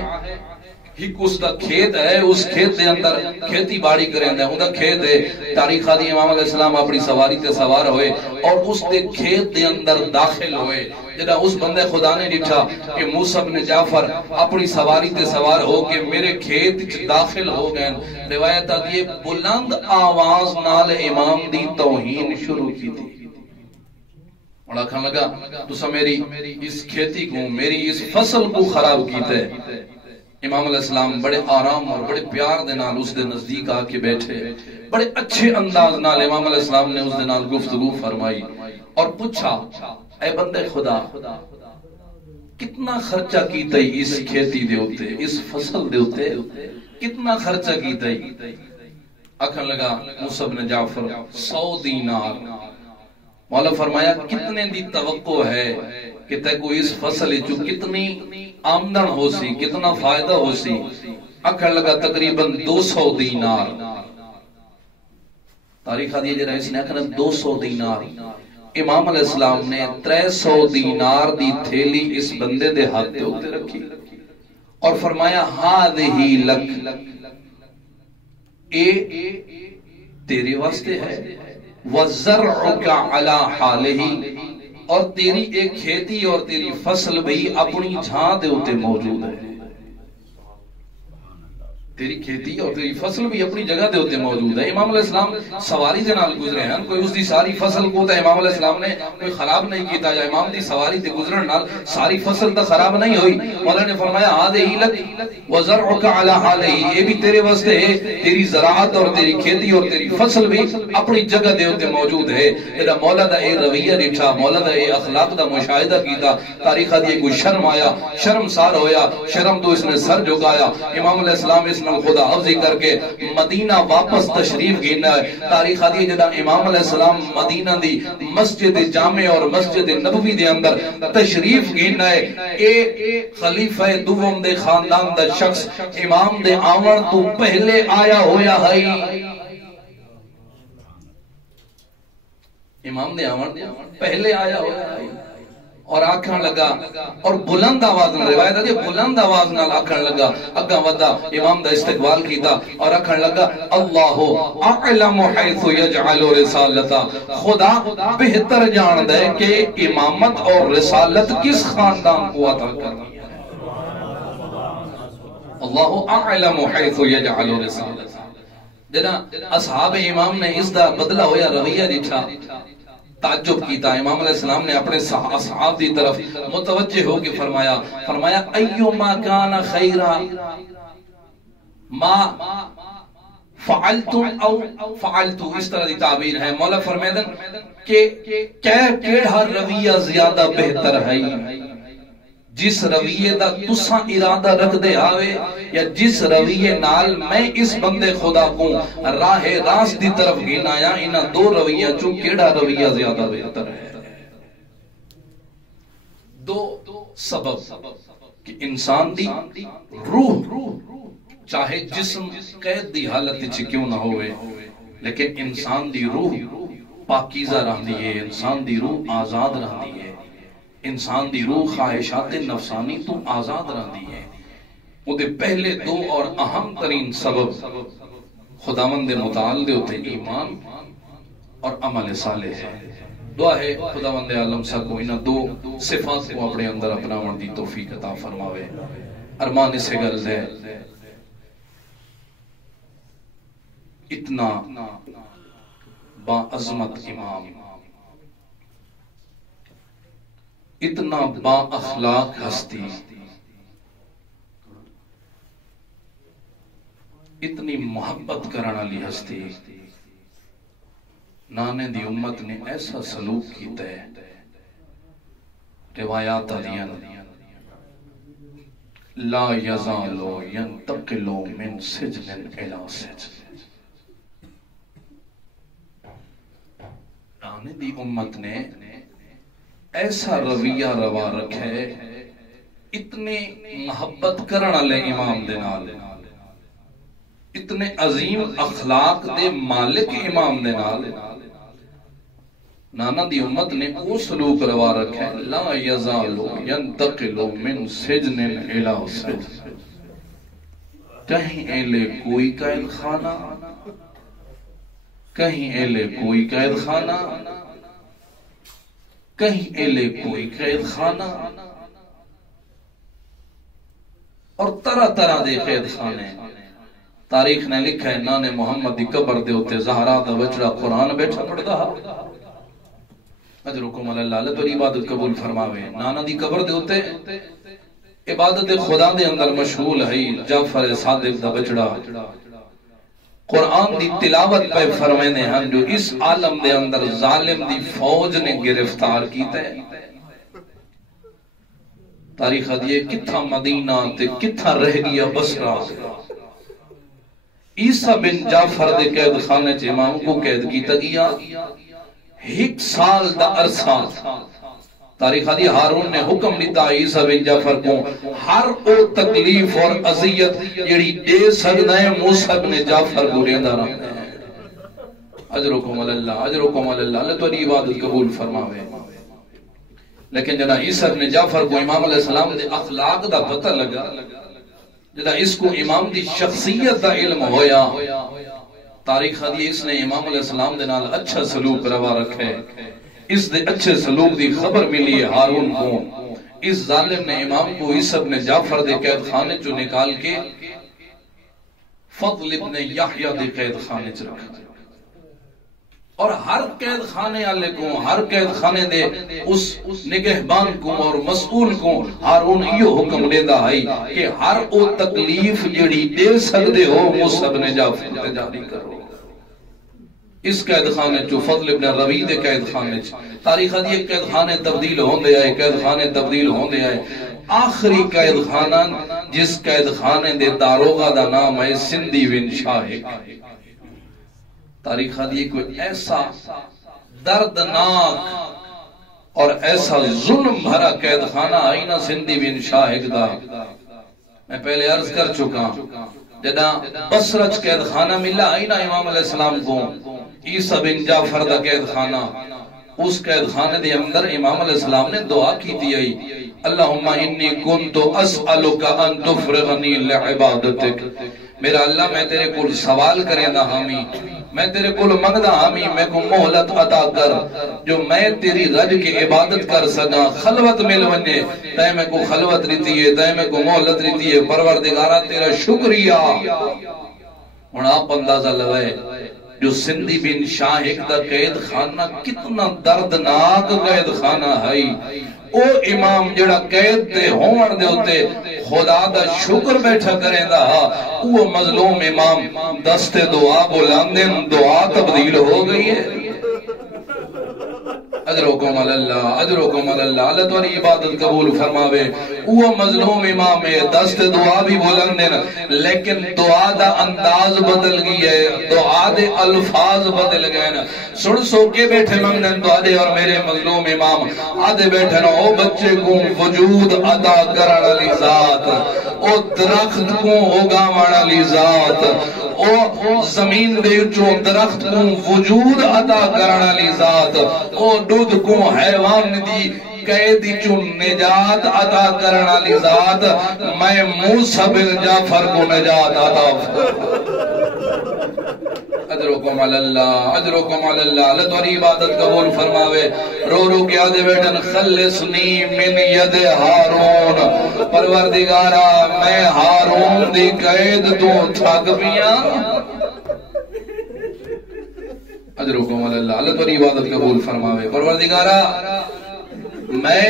ایک اس دا کھیت ہے اس کھیت دے اندر کھیتی باڑی کریں دے ان دا کھیت ہے. تاریخ دی امام علیہ السلام اپنی سواری تے سوار ہوئے اور اس دے کھیت دے اندر داخل ہوئے. جدا اس بندے خدا نے ڈٹھا کہ موسیٰ بن جعفر اپنی سواری تے سوار ہو کے میرے کھیت داخل ہو گئے. روایت آتی ہے بلند آواز نال امام دی توہین شروع کی تھی. اور آکھن لگا تسا میری اس کھیتی کو میری اس فصل کو خراب کیتے. امام علیہ السلام بڑے آرام اور بڑے پیار دے نال اس دے نزدیک آ کے بیٹھے. بڑے اچھے انداز نال امام علیہ السلام نے اس دے نال گفتگو فرمائی اور پوچھا اے بندے خدا کتنا خرچہ کیتا ہی اس کھیتی دے ہوتے اس فصل دے ہوتے کتنا خرچہ کیتا ہی؟ آکھن لگا موسیٰ بن جعفر 100 دینار. مولا فرمایا کتنے دی توقع ہے کہ تے کو اس فصل جو کتنی آمدن ہو سی کتنا فائدہ ہو سی؟ آکھن لگا تقریباً 200 دینار. تاریخ دی جڑا اس نے آکھنا 200 دینار. امام علیہ السلام نے 300 دینار دی تھیلی اس بندے دے ہاتھ دے اوپر رکھی اور فرمایا ہذہ لک اے تیرے واسطے ہے وزرعک علی حالہ اور تیری ایک کھیتی اور تیری فصل بھی اپنی جھاں دے اوتے موجود ہے. تیری کھیتی اور تیری فصل بھی اپنی جگہ دے ہوتے موجود ہے. امام علیہ السلام سواری دے نال گزرے ہیں کوئی اس دی ساری فصل کو تے امام علیہ السلام نے کوئی خراب نہیں کیتا یا امام دی سواری تے گزرن نال ساری فصل تے خراب نہیں ہوئی. مولا نے فرمایا ھذہ لک وزرعک علی حالہ یہ بھی تیرے واسطے ہے تیری زراعت اور تیری کھیتی اور تیری فصل بھی اپنی جگہ دے ہوتے موجود ہے. جڑا مولا دا اے رویہ ڈٹھا مولا دا اے اخلاق دا مشاہدہ کیتا تاریخ دی کوئی شرم آیا شرمسار ہویا شرم تو اس نے سر جھکایا. امام علیہ السلام اس خدا حفظی کر کے مدینہ واپس تشریف گینا ہے. تاریخ دی جدا امام علیہ السلام مدینہ دی مسجد جامع اور مسجد نبوی دے اندر تشریف گینا ہے. اے خلیفہ دوم دے خاندان دا شخص امام دے آون تو پہلے آیا ہویا ہے. امام دے آون پہلے آیا ہویا ہے اور آکھن لگا اور بلند آواز نال روایت ہے بلند آواز نال آکھن لگا اگا ودا امام دا استقبال کیتا اور آکھن لگا اللہ اعلم حیث یجعل رسالتا خدا بہتر جان دے کہ امامت اور رسالت کس خاندان کو عطا کرنی ہے. اللہ اعلم حیث یجعل رسالتا. جنا اصحاب امام نے اس دا بدلہ ہویا رویہ ڈٹھا تعجب کیتا. امام علیہ السلام نے اپنے اصحاب دی طرف متوجہ ہو کے فرمایا ایما کان خیرا ما فعلتم او فعلتو اس طرح دی تعبیر ہے. مولا فرمیدن کہ کیڑا رویہ زیادہ بہتر ہے جس رویے دا تساں ارادہ رکھ دے آوے یا جس رویے نال میں اس بندے خدا کو راہ راست دی طرف گینا یا انہاں دو رویہ چوں کیڑا رویہ زیادہ بہتر ہے. دو سبب کہ انسان دی روح چاہے جسم قید دی حالت وچ کیوں نہ ہوئے لیکن انسان دی روح پاکیزہ رہندی ہے انسان دی روح آزاد رہندی ہے انسان دی روح خواہشات نفسانی تو آزاد رہندی ہے. وہ دے پہلے دو اور اہم ترین سبب خداوند متعال دے ہوتے ایمان اور عمل صالح ہے. دعا ہے خداوند عالم سا کو انہاں دو صفات کو اپنے اندر اپناون دی توفیق عطا فرماوے. ارمان اسے گل ہے اتنا با عظمت امام، اتنا با اخلاق ہستی، اتنی محبت کرنا لی ہستی، نانے دی امت نے ایسا سلوک کیتا ہے، روایات دین لا یزالو ینتقلو من سجن الى سجن، نانے دی امت نے ایسا رویہ روا رکھے، اتنے محبت کرنا لے امام دے نال، اتنے عظیم اخلاق دے مالک امام دے نال، نانا دی امت نے وہ سلوک روا رکھے، لا یزالو ینتقلو من سجن الى سجن، کہیں ایلے کوئی قید خانہ، کہیں ایلے کوئی قید خانہ، کہیں ایلے کوئی قید خانہ، اور طرح طرح دے قید خانے۔ تاریخ نے لکھا ہے نانے محمد دی قبر دے ہوتے زہرا دا بچڑا قرآن بیٹھا پڑھدا، اجرکم اللہ اللہ پر عبادت قبول فرماوے۔ نانا دی قبر دے ہوتے عبادت خدا دے اندر مشغول ہے، جعفر صادق دا بچڑا قرآن دی تلاوت پہ فرمینے ہیں جو اس عالم دے اندر ظالم دی فوج نے گرفتار کیتا ہے۔ تاریخ دیئے کتھا مدینہ تے کتھا رہ گیا بصرہ، عیسیٰ بن جعفر دے قید خانے چے امام کو قید کیتا گیا، ایک سال دا عرصہ۔ تاریخ دی ہارون نے حکم دیتا عیسیٰ بن جعفر کو ہر او تکلیف اور اذیت جڑی دے سکتا ہے موسیٰ بن جعفر کو دیندہ رہنا ہے۔ اجرکم اللہ اجرکم اللہ، اللہ تو عبادت قبول فرماوے۔ لیکن جنہا عیسیٰ بن جعفر کو امام علیہ السلام دے اخلاق دا پتہ لگا، جنہا اس کو امام دی شخصیت دا علم ہویا، تاریخ دی اس نے امام علیہ السلام دے نال اچھا سلوک روا رکھے، اس دے اچھے سلوک دی خبر ملی ہے ہارون کو۔ اس ظالم نے امام کو عیسیٰ بن جعفر دے قید خانے جو نکال کے فضل ابن یحییٰ دے قید خانے چ رکھا، اور ہر قید خانے والے کو، ہر قید خانے دے اس نگہبان کو اور مسئول کو ہارون یہ حکم دیندا ہے کہ ہر او تکلیف جڑی دے سکدے ہو موسیٰ بن جعفر تے جاری کرو۔ اس قید خانے چو فضل ابن روی دے قید خانے چ تاریخ دی قید خانے تبدیل ہوندے آئے، قید خانے تبدیل ہوندے آئے۔ آخری قید خانہ جس قید خانے دے داروغہ دا نام ہے سندھی بن شاہق۔ تاریخ دی کوئی ایسا دردناک اور ایسا ظلم بھرا قید خانہ آئی نا سندھی بن شاہق دا، میں پہلے عرض کر چکا، جدا بصرہ قید خانہ ملا آئی نا امام علیہ السلام کو، عیسیٰ بن جعفر دا قید خانہ، اس قید خانے دے اندر امام علیہ السلام نے دعا کی دی، اللہم انی کنتو اسألک ان تفرغنی لعبادتک، میرا اللہ میں تیرے کل سوال کریں دا ہمی، میں تیرے کل منگدہ ہمی، میں کو محلت عطا کر جو میں تیری رج کے عبادت کر سکا، خلوت مل ونجے، تے میں کو خلوت رہتی ہے، تے میں کو محلت رہتی ہے، پروردگارہ تیرا شکریہ۔ اور آپ اندازہ لگائے جو سندھی بن شاہق دا قید خانہ کتنا دردناک قید خانہ ہے، او امام جڑا قید دے ہون دے ہوتے خدا دا شکر بیٹھا کریں دا، وہ مظلوم امام دست دعا بلاندن، دعا تبدیل ہو گئی ہے۔ اجرکم اللہ اجرکم اللہ، اللہ تو عبادت قبول فرماوے۔ وہ مظلوم امام ہے، دست دعا بھی بلندن، لیکن دعا دا انداز بدل گئی ہے، دعا دے الفاظ بدل گئے نا۔ سن سو کے بیٹھے منگنن دعا دے اور میرے مظلوم امام آدھے بیٹھے نا، او بچے کو وجود عطا کرن علی ذات، او درخت کو اگاون علی ذات، او زمین دے جو درخت کو وجود عطا کرن علی ذات، او دودھ کو حیوان دی قیدی چو نجات عطا کرن علی ذات، میں موسیٰ بن جعفر کو نجات عطا اجرکم اللہ اجرکم اللہ، اللہ تو عبادت قبول فرماوے۔ رو رو کے آدھے بیٹھن خلصنی من ید ہارون، پروردگارہ میں ہارون دی قید تو تھک بیاں، اجرکم علی اللہ، اللہ تیری عبادت قبول فرماوے۔ پروردگارا میں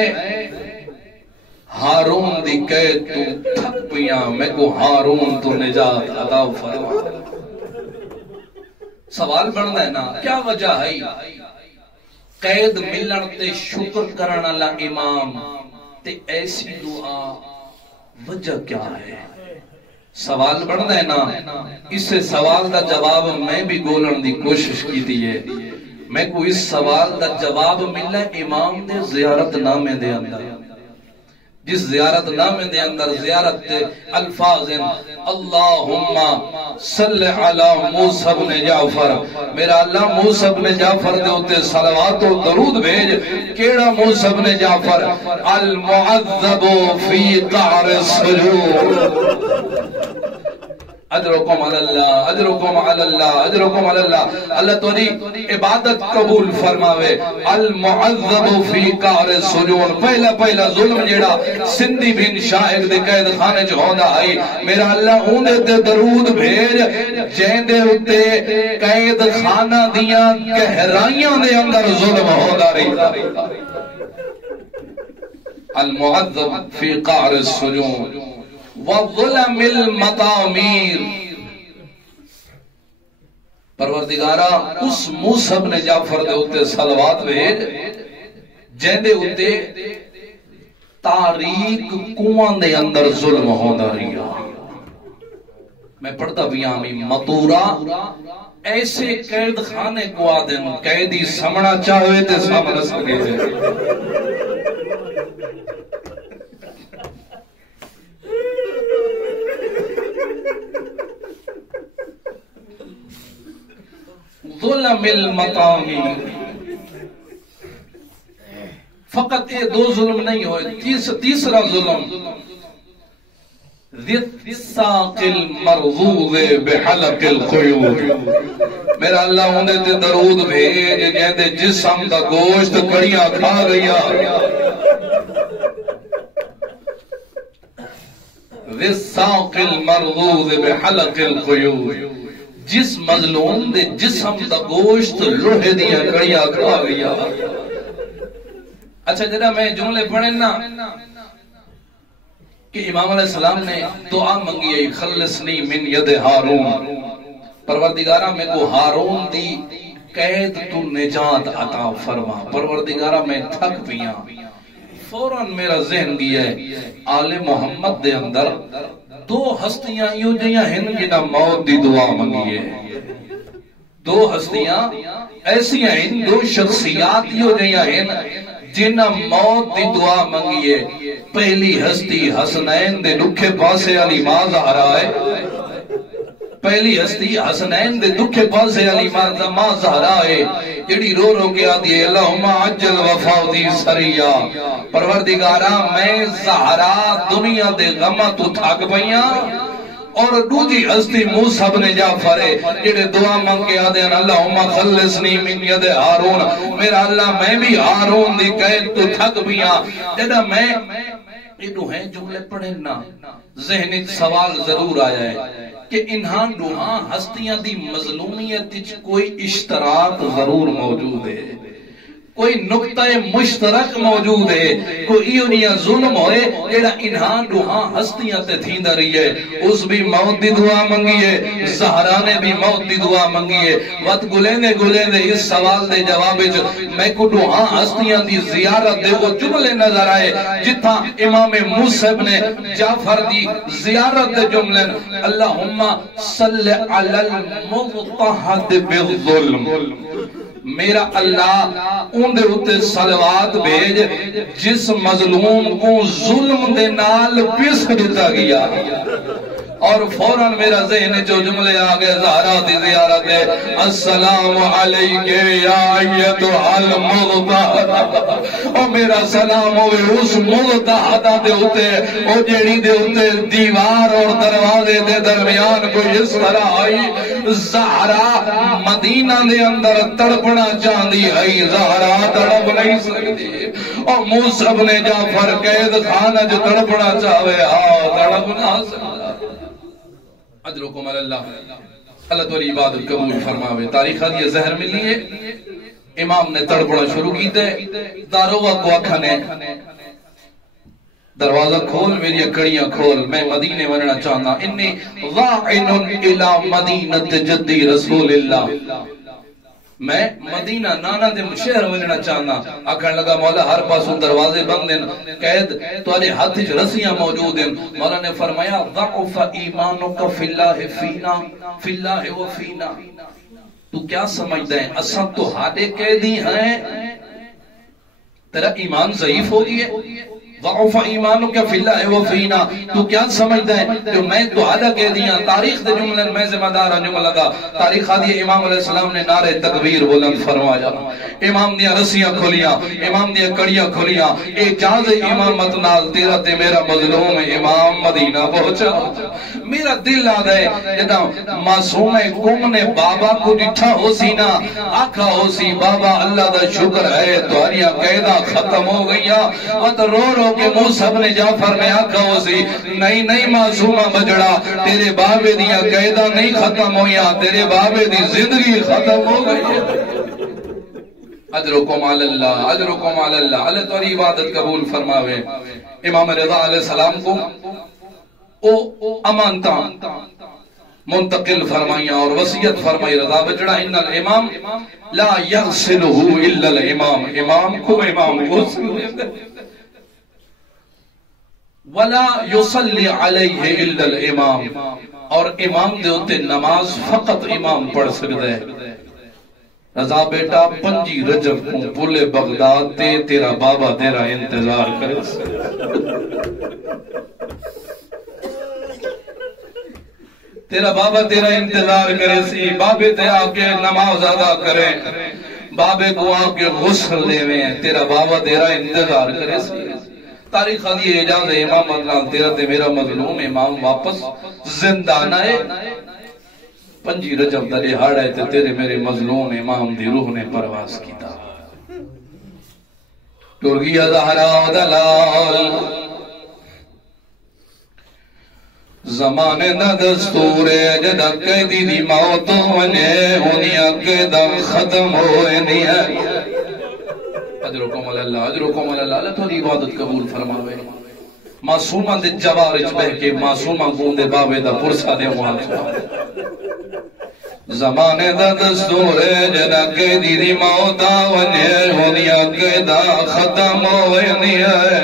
ہارون دی قید تو تھک پیاں، میں کو ہارون تو نجات عطا فرما۔ سوال بندا ہے نا، کیا وجہ ہے قید ملن تے شکر کرن والا امام تے ایسی دعا، وجہ کیا ہے؟ سوال بندا ہے نا، اس سوال دا جواب میں بھی گولن دی کوشش کی دی ہے۔ میں کو اس سوال دا جواب ملا امام دے زیارت نامے دے اندر، جس زیارت نامے دے اندر زیارت دے الفاظ ہیں اللہم صلی علی موسیٰ بن جعفر، میرا اللہ موسیٰ بن جعفر دے ہوتے صلوات و درود بھیج۔ کیڑا موسیٰ بن جعفر؟ المعذب فی قعر السجود۔ اجرکم علی اللہ، اجرکم علی اللہ، اجرکم علی اللہ، اللہ تیری عبادت قبول فرماوے۔ المعذب فی قعر السجون، پہلا ظلم جیڑا سندھی بن شاعر دے قید خانے چ ہوندا ہے، میرا اللہ اوندے تے درود بھیج جیندے اتے قید خانہ دیاں گہرائیاں دے اندر ظلم ہوندا رہی۔ المعذب فی قعر السجون وظلم المطامیر۔ پروردگارا اس موسیٰ بن جعفر دے ہوتے صلوات بھیج جیندے ہوتے تاریک کنواں دے اندر ظلم ہوندہ رہیا۔ میں پڑھتا بھی آمی مطورہ ایسے قید خانے کو آدن قیدی سمنا چاہوے تے سامنا سکے تھے۔ ظلم المقامی، فقط یہ دو ظلم نہیں ہوئے، تیسرا ظلم ذی الساق المرضوض بحلق الخیول، میرا اللہ انہیں تے درود بھیج جیندے جسم دا گوشت کڑیاں کھا گیا۔ ذی الساق المرضوض بحلق الخیول، جس مظلوم دے جسم دا گوشت لوہے دیا کڑیاں کھا گیا۔ اچھا جدا میں جملے پڑھیں نا کہ امام علیہ السلام نے دعا منگی ہے خلصنی من ید ہارون، پروردگارہ میں کو ہارون دی قید تو نجات عطا فرما۔ پروردگارہ میں تھک پیاں، فوراں میرا ذہن گیا ہے آل محمد دے اندر دو ہستیاں یوں جیاں ہن جنہ موت دی دعا منگی ہے۔ دو ہستیاں ایسی ہیں، دو شخصیات یوں جیاں ہن جنہ موت دی دعا منگی ہے۔ پہلی ہستی حسنین دے دکھے پاسے علی ماں زہرا ہے، پہلی ہستی حسنین دے دکھے پاسے علی ماں زہرا ہے، جڑی رو رو کے آدھی ہے اللہم عجل وفاودی سریہ، پروردگارہ میں زہرا دنیا دے غمہ تو تھک پئیاں۔ اور دوجی ہستی موسیٰ بن جعفر ہے جڑے دعا مانگے آدھے اللہم خلصنی من ید ہارون، میرا اللہ میں بھی ہارون دی قید تو تھک بیاں۔ جڑا میں ایڈو ہیں جملے پڑھیں نا، ذہنی سوال ضرور آیا ہے کہ انہاں دوہاں ہستیاں دی مظلومیت کوئی اشتراک ضرور موجود ہے، کوئی نقطہ مشترک موجود ہے، کوئی ایونیا ظلم ہوئے جیڑا انہاں دوہاں ہستیاں تے تھیندہ رہی ہے۔ اس بھی موت دی دعا منگی ہے، زہرا نے بھی موت دی دعا منگی ہے۔ وقت گلیندے اس سوال دے جواب میں کو دوہاں ہستیاں دی زیارت دے وہ جملے نظر آئے جتھا امام موسیٰ بن جعفر دی زیارت دے جملے اللہم صلی علی المضطہد بالظلم، میرا اللہ ان دے ہوتے صلوات بھیج جس مظلوم کو ظلم دے نال پیس دیتا گیا۔ اور فوراں میرا ذہن جو جملے آگے زہرا دی زیارت ہے السلام علیکہ یا ایتھا المضطہدہ، اور میرا سلام ہوئے اس مضطہدہ دے ہوتے او جیڑی دے ہوتے دیوار اور دروازے دے درمیان کوئی اس طرح آئی۔ زہرا مدینہ دے اندر تڑپنا چاندی ہے، زہرا تڑپ نہیں سکتی، اور موسیٰ بن جعفر قید خانہ جو تڑپنا چاہوے تڑپ نہ سکتا۔ اجرکم علی اللہ، اللہ تاری عبادت قبول فرماوے. تاریخ یہ زہر ملی ہے. امام نے تڑپڑا شروع کی دے. داروہ کو آکھا نے دروازہ کھول، میری کڑیاں کھول، میں مدینے وننا چاہنا. انی ضاعن الى مدینت جدی رسول اللہ، میں مدینہ نانا دے شہر وننا چاہنا. آکھن لگا مولا ہر پاسوں دروازے بند ہیں، قید تواڈے ہاتھ وچ رسیاں موجود ہیں. مولا نے فرمایا ضعف ایمانک فی اللہ فینا، فی اللہ و فینا. تو کیا سمجھدا ہے اساں تو ہاڈے قیدی ہیں، تیرا ایمان ضعیف ہو گیا. ضعف ایمانک فی اللہ و فینا، تو کیا سمجھدا ہے جو میں تو آدھا کہہ دیا. تاریخ دے جملن میں ذمہ دار جملہ دا. تاریخ آدھی امام علیہ السلام نے نعرہ تکبیر بلند فرمایا، امام دیا رسیاں کھولیاں، امام دیا کڑیاں کھولیاں. اجاز امامت نال تیرا تے میرا مظلوم امام مدینہ پہنچا. میرا دل آ گئے جدا معصوم قوم نے بابا کو ڈٹھا ہو سی نا، آکھا ہو سی بابا اللہ دا شکر ہے تواریاں قیدہ ختم ہو گئیا. وقت رو رو کہ موسیٰ بن جعفر نے آکھا ہو سی نہیں نہیں معصومہ بجڑا، تیرے بابے دیا قیدہ نہیں ختم ہویا، تیرے بابے دی زندگی ختم ہو گئی. اجرکم علی اللہ، اجرکم علی اللہ. اللہ تاری عبادت قبول فرماوے. امام رضا علیہ السلام کو او امانتا منتقل فرمائیاں اور وصیت فرمائی رضا بجڑا ان الامام لا یغسلہ الا الامام، امام کو امام غسل ولا یصلی علیہ الا الامام، اور امام دے ہوتے نماز فقط امام پڑھ سکتا ہے. رضا بیٹا 5 رجب کو پل بغداد تے تیرا بابا تیرا انتظار کرے. تیرا بابا تیرا انتظار کرے سی. بابے تے آکے نماز ادا کرے، بابے کو آکے غسل دے میں، تیرا بابا تیرا انتظار کرے سی. تاریخ آدھی اجاز امام اللہ تیرا تے میرا مظلوم امام واپس زندان آئے. 5 رجب دا دہاڑ ہے تے تیرے میرے مظلوم امام دی روح نے پرواز کیتا. ٹر گیا زہرا دلال، زمانے دا دستور ہے جدا قیدی دی موت ہونے ہونیا قیدہ ختم ہوئے ہے. اجرکم اللہ، اجرکم اللہ. اللہ تو عبادت قبول فرماوے. معصومہ دے جوارج بہ کے معصومہ گوندے بابے دا پرسا دے موال زمانے دا دستور ہے جدا قیدی دی موت ہونے ہونیا قیدہ ختم ہوئے ہے.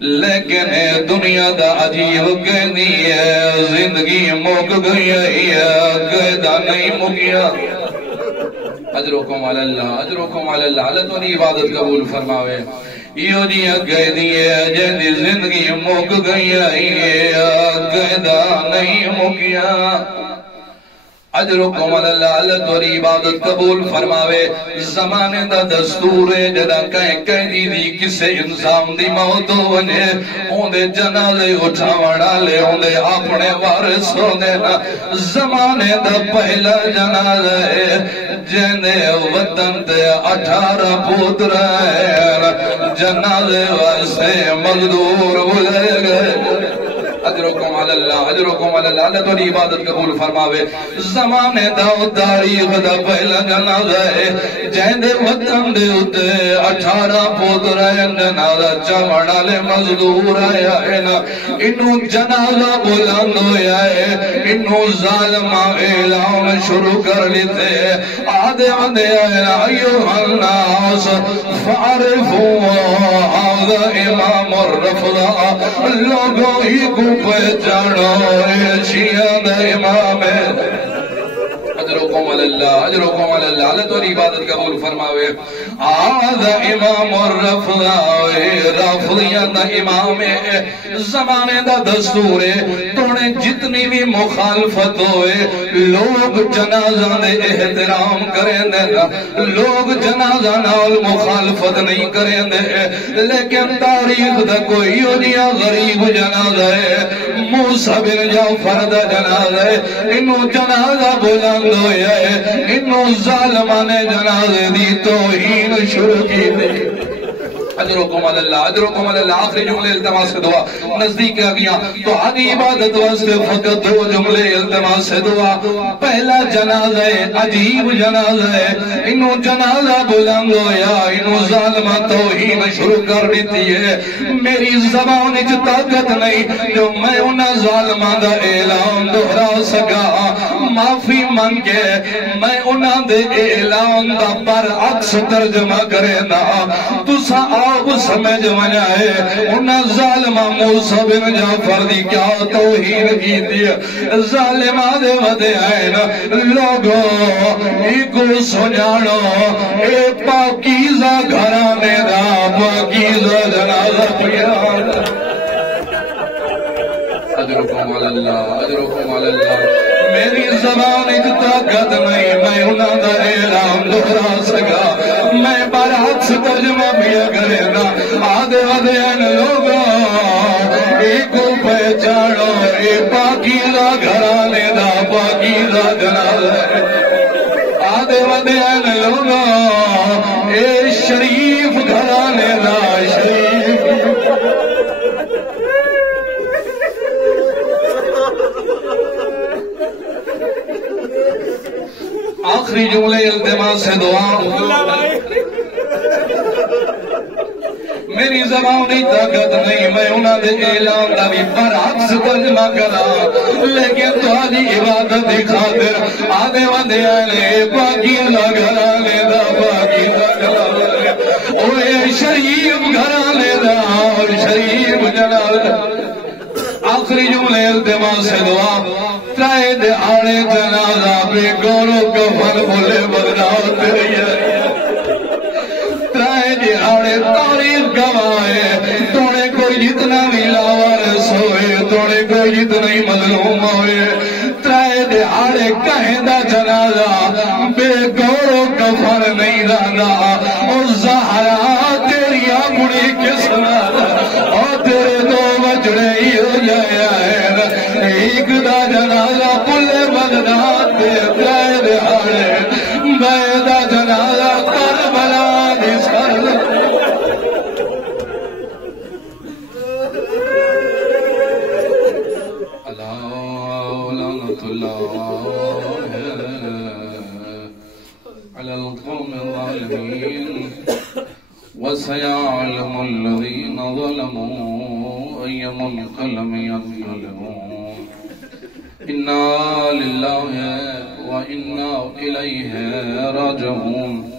لیکن دنیا دا عجیب قیدی ہے، زندگی موک گئی ہے، قیدہ نہیں مکیا. اجرکم علی اللہ، اجرکم علی اللہ. اللہ تو عبادت قبول فرماوے. یہ جی قیدی ہے جن زندگی موک گئی ہے، قیدہ نہیں مکیا. اجرکم علی اللہ. اللہ توری عبادت قبول فرماوے. زمانے دا دستور ہے جدا کہیں قیدی دی کسے انسان دی موت ہونے اوندے جنازے اٹھاوڑا لے اوندے اپنے وارث ہونے نا. زمانے دا پہلا جنازہ ہے جنے وطن دے 18 پوتر ہیں، جنازے واسے مزدور بلے گئے. اجرکم علی اللہ، اجرکم علی اللہ. اللہ تو عبادت قبول فرماوے. زمانے دا تاریخ دا پہلا جنازہ ہے جہندے وطن دے اتے 18 پوتر ہیں، جنازہ چمڑ والے مزدور آیا ہے نا. انہوں جنازہ بلند ہویا ہے، انہوں ظالمہ اعلان شروع کر لیتے آدھے آدھے ایوہ الناس فعرفوا هذا امام الرفضاء. لوگوں ہی کو پہچانو شیعہ دا امام ہے. اجرکم علی اللہ، اجرکم علی اللہ. اللہ تو عبادت قبول فرماوے. آدھا امام الرفضاء، رافضیہ دا امام ہے. زمانے دا دستور ہے تونے جتنی بھی مخالفت ہوئے لوگ جنازہ دے احترام کریں دے، لوگ جنازہ نال مخالفت نہیں کریں دے. لیکن تاریخ دا کوئی انیا غریب جنازہ ہے، موسیٰ بن جعفر دا جنازہ ہے. انہوں جنازہ بلند ہویا ہے، انہوں ظالمان جنازے دی توہین شروع کی دی. اجرکم علی اللہ اجرکم علی اللہ آخری جملے التماس سے دعا نزدیک آ گیا تو آگے عبادت واسطے فقط دو جملے التماس سے دعا پہلا جنازہ ہے عجیب جنازہ ہے انہوں جنازہ بلند ہویا انہوں ظالمہ توہین شروع کر دیتی ہے میری زبان اچ طاقت نہیں جو میں انہاں ظالمہ دا اعلان دہرا سکا معافی مانگ کے میں انہاں دے اعلان دا برعکس ترجمہ کرے نا تسا آپ سمجھ منائے انہاں ظالمہ موسیٰ بن جعفر دی کیا توہین کی دی ظالمہ دے ودے آئین لوگو ایکو سنیانو اے پاکیزہ گھرانے دا پاکیزہ جنازہ پیان اجرکم علی اللہ اجرکم علی اللہ میری زبان ایک طاقت نہیں میں انہاں دا اعلان دہرا سکا میں برعکس ترجمہ بھی کرے نا آدھے آدھے ان لوگوں ایکو پہچانو اے پاکیزہ گھرانے دا پاکیزہ جنازہ آدھے آدھے ان لوگوں اے شریف گھرانے دا شریف آخری جملے التماس سے دعا میری زبان نہیں طاقت نہیں میں انہاں دے اعلان دا بھی برعکس ترجمہ کرا لیکن تو آدھی عبادت دی خاطر آدھے ودے آنے پاکیزہ گھرانے دا پاکیزہ گھرانے اوے شریف گھرانے دا اور شریف جنازہ آخری جملے التماس سے دعا ترائے دے آڑے جنازہ بے گورو کفن بھولے بدنات رہی ہے ترائے دے آڑے تاریخ گوائے توڑے کوئی جتنا بھی لاوارس ہوئے توڑے کوئی جتنا ہی مظلوم ہوئے ترائے دے آڑے کہیں دا جنازہ بے گورو کفن نہیں رہنا اور زہرہ تیری اپنی کسنا اور تیرے دو بچڑے ہی ہو جایا ہے ایک دا جنازہ پلے بغداد دے ترائے دے آڑے بے دا جنازہ کربلا دی سر اللہ لعنت اللہ علی القوم الظالمین وسيعلم الذين ظلموا أي منقلب ينقلبون إنا لله وإنا إليه راجعون